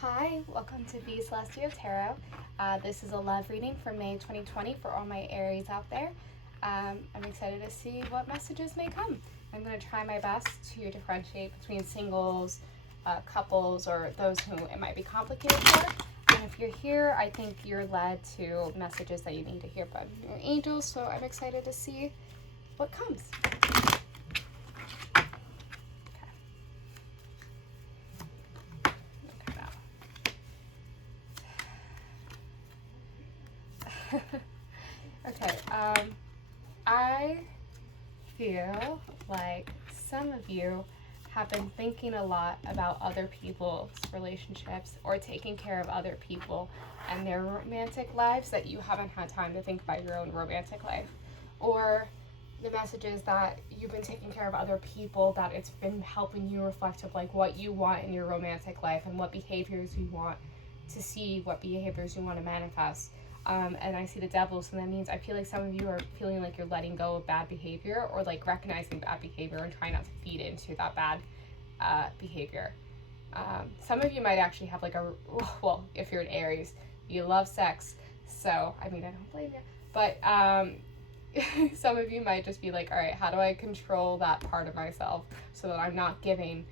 Hi, welcome to V Celestial Tarot. This is a love reading for May 2020 for all my Aries out there. I'm excited to see what messages may come. I'm going to try my best to differentiate between singles, couples, or those who it might be complicated for. And if you're here, I think you're led to messages that you need to hear from your angels, so I'm excited to see what comes. Okay, I feel like some of you have been thinking a lot about other people's relationships or taking care of other people and their romantic lives that you haven't had time to think about your own romantic life. Or the message is that you've been taking care of other people, that it's been helping you reflect of like what you want in your romantic life and what behaviors you want to see, what behaviors you want to manifest. And I see the devil, so that means I feel like some of you are feeling like you're letting go of bad behavior or like recognizing bad behavior and trying not to feed into that bad behavior. Some of you might actually have like well, if you're an Aries, you love sex, so I mean, I don't blame you, but some of you might just be like, all right, how do I control that part of myself so that I'm not giving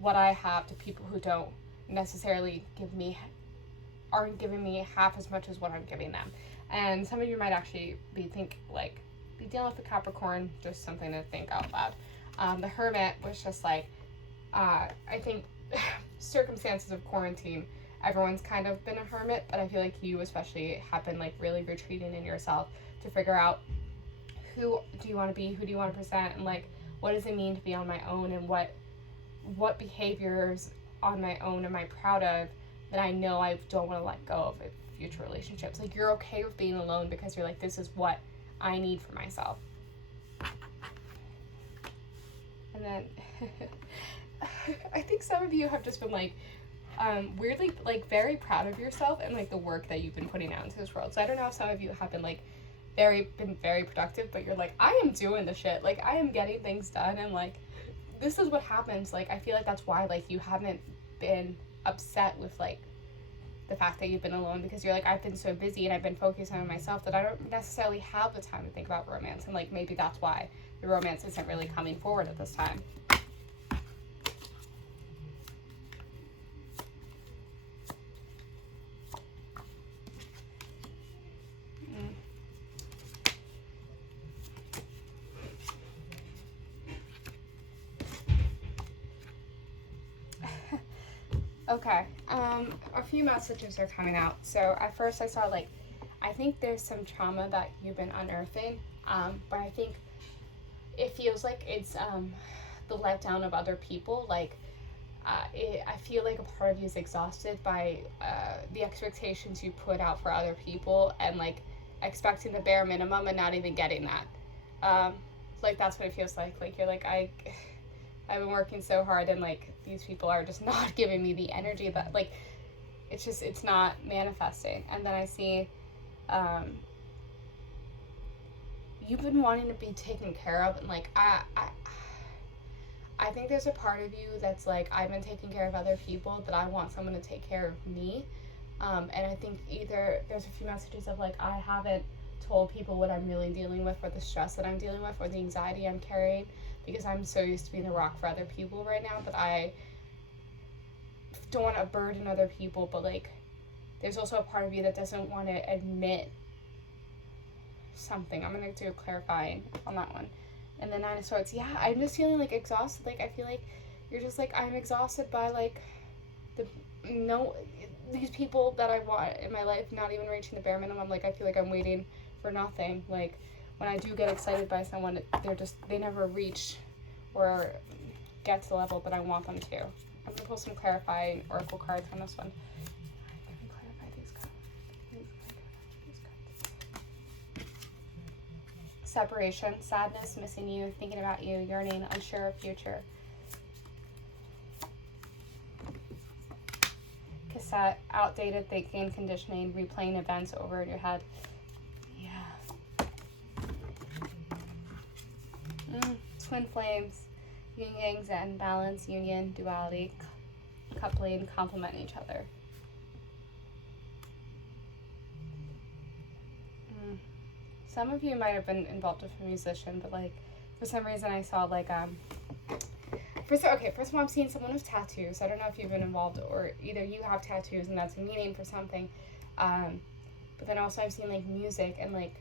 what I have to people who don't necessarily aren't giving me half as much as what I'm giving them. And some of you might actually be dealing with the Capricorn, just something to think out loud. The Hermit was just like, I think circumstances of quarantine, everyone's kind of been a hermit, but I feel like you especially have been like really retreating in yourself to figure out who do you want to be, who do you want to present, and like what does it mean to be on my own, and what behaviors on my own am I proud of that I know I don't want to let go of in future relationships. Like you're okay with being alone because you're like, this is what I need for myself. And then I think some of you have just been like weirdly like very proud of yourself and like the work that you've been putting out into this world. So I don't know if some of you have been like very productive, but you're like, I am doing the shit, like I am getting things done, and like this is what happens. Like I feel like that's why like you haven't been upset with like the fact that you've been alone, because you're like, I've been so busy and I've been focused on myself that I don't necessarily have the time to think about romance, and like maybe that's why the romance isn't really coming forward at this time. Okay, a few messages are coming out. So at first I saw like, I think there's some trauma that you've been unearthing, but I think it feels like it's the letdown of other people. Like I feel like a part of you is exhausted by the expectations you put out for other people, and like expecting the bare minimum and not even getting that. Like that's what it feels like. Like you're like, I've been working so hard, and like these people are just not giving me the energy that like it's not manifesting. And then I see you've been wanting to be taken care of, and like I think there's a part of you that's like, I've been taking care of other people, but I want someone to take care of me. And I think either there's a few messages of like, I haven't told people what I'm really dealing with, or the stress that I'm dealing with, or the anxiety I'm carrying, because I'm so used to being the rock for other people right now that I don't want to burden other people. But like there's also a part of you that doesn't want to admit something. I'm going to do a clarifying on that one. And the Nine of Swords, yeah, I'm just feeling like exhausted. Like I feel like you're just like, I'm exhausted by like these people that I want in my life not even reaching the bare minimum. Like I feel like I'm waiting for nothing. Like when I do get excited by someone, they never reach or get to the level that I want them to. I'm gonna pull some clarifying oracle cards on this one. Let me clarify these cards. Separation, sadness, missing you, thinking about you, yearning, unsure of future. Cassette, outdated thinking, conditioning, replaying events over in your head. Twin flames, yin yang zen, balance, union, duality, coupling, complement each other. some of you might have been involved with a musician, but like for some reason I saw like first of all, I'm seeing someone with tattoos. I don't know if you've been involved, or either you have tattoos and that's a meaning for something. But then also I've seen like music and like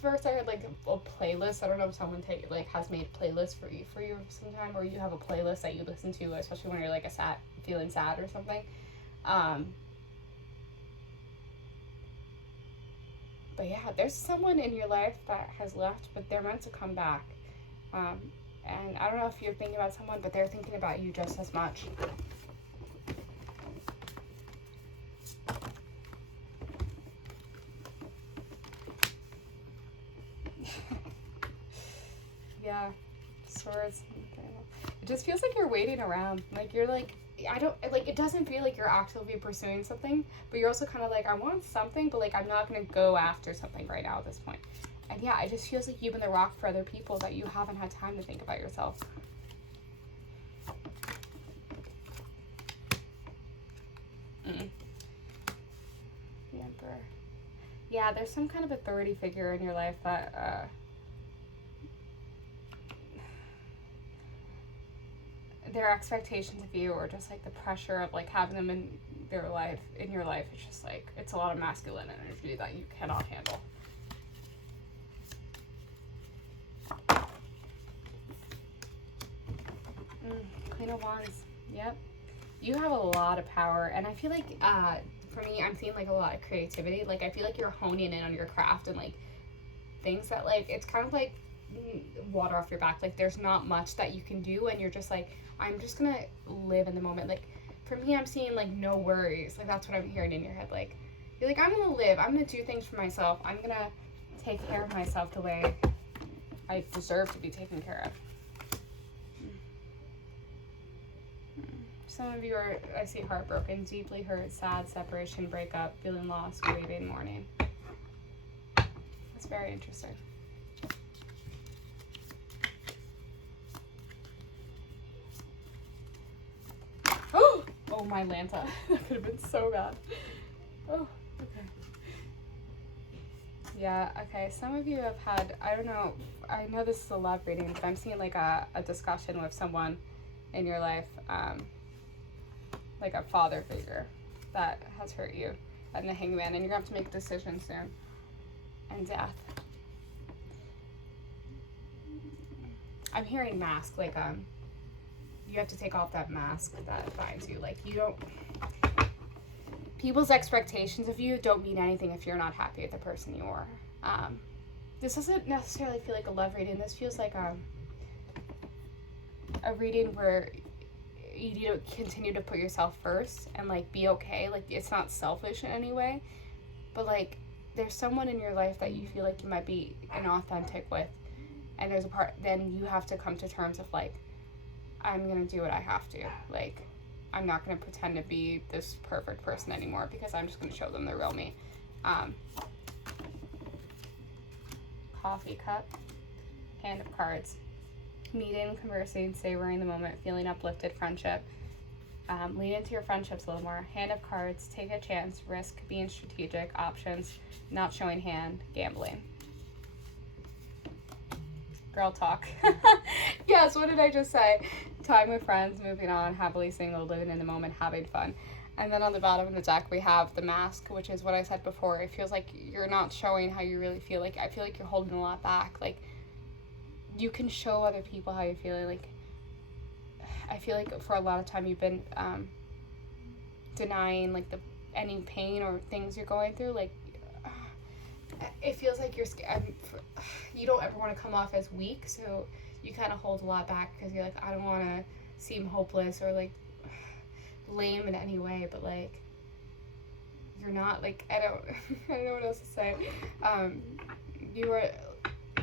first I heard like a playlist. I don't know if someone has made playlists for you sometime, or you have a playlist that you listen to, especially when you're like feeling sad or something. But yeah, there's someone in your life that has left, but they're meant to come back. And I don't know if you're thinking about someone, but they're thinking about you just as much. Yeah, swords. It just feels like you're waiting around. Like you're like, it doesn't feel like you're actively pursuing something, but you're also kind of like, I want something, but like I'm not going to go after something right now at this point. And yeah, it just feels like you've been the rock for other people, that you haven't had time to think about yourself. The Emperor. Yeah, there's some kind of authority figure in your life that their expectations of you, or just like the pressure of like having them in your life, it's just like, it's a lot of masculine energy that you cannot handle. Queen of Wands. Yep. You have a lot of power, and I feel like for me, I'm seeing like a lot of creativity. Like I feel like you're honing in on your craft and like things that like, it's kind of like water off your back. Like there's not much that you can do, and you're just like, I'm just gonna live in the moment. Like for me, I'm seeing like no worries. Like that's what I'm hearing in your head. Like you're like, I'm gonna live, I'm gonna do things for myself, I'm gonna take care of myself the way I deserve to be taken care of. Some of you are, I see, heartbroken, deeply hurt, sad, separation, breakup, feeling lost, grieving, mourning. That's very interesting. Oh, my Lanta. That could have been so bad. Oh, okay. Yeah, okay. Some of you have had, I don't know, I know this is a love reading, but I'm seeing like a discussion with someone in your life, like a father figure that has hurt you, and the Hangman, and you're gonna have to make a decision soon. And death. I'm hearing mask, like you have to take off that mask that binds you. Like you don't, people's expectations of you don't mean anything if you're not happy with the person you are. This doesn't necessarily feel like a love reading. This feels like a reading where you need to continue to put yourself first and like be okay. Like it's not selfish in any way, but like there's someone in your life that you feel like you might be inauthentic with, and there's a part, then you have to come to terms of like, I'm gonna do what I have to. Like I'm not gonna pretend to be this perfect person anymore, because I'm just gonna show them the real me. Coffee cup, hand of cards. Meeting, conversing, savoring the moment, feeling uplifted, friendship. Lean into your friendships a little more. Hand of cards, take a chance, risk, being strategic, options, not showing hand, gambling. Girl talk. Yes, what did I just say? Time with friends, moving on, happily single, living in the moment, having fun. And then on the bottom of the deck, we have the mask, which is what I said before. It feels like you're not showing how you really feel. Like I feel like you're holding a lot back. Like you can show other people how you're feeling. Like I feel like for a lot of time you've been denying like any pain or things you're going through. Like it feels like you don't ever want to come off as weak, so you kind of hold a lot back because you're like, I don't want to seem hopeless or like lame in any way, but like you're not. Like I don't know what else to say.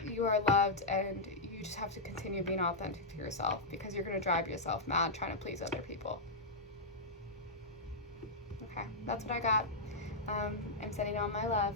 You are loved, and you just have to continue being authentic to yourself, because you're going to drive yourself mad trying to please other people. Okay, that's what I got. I'm sending all my love.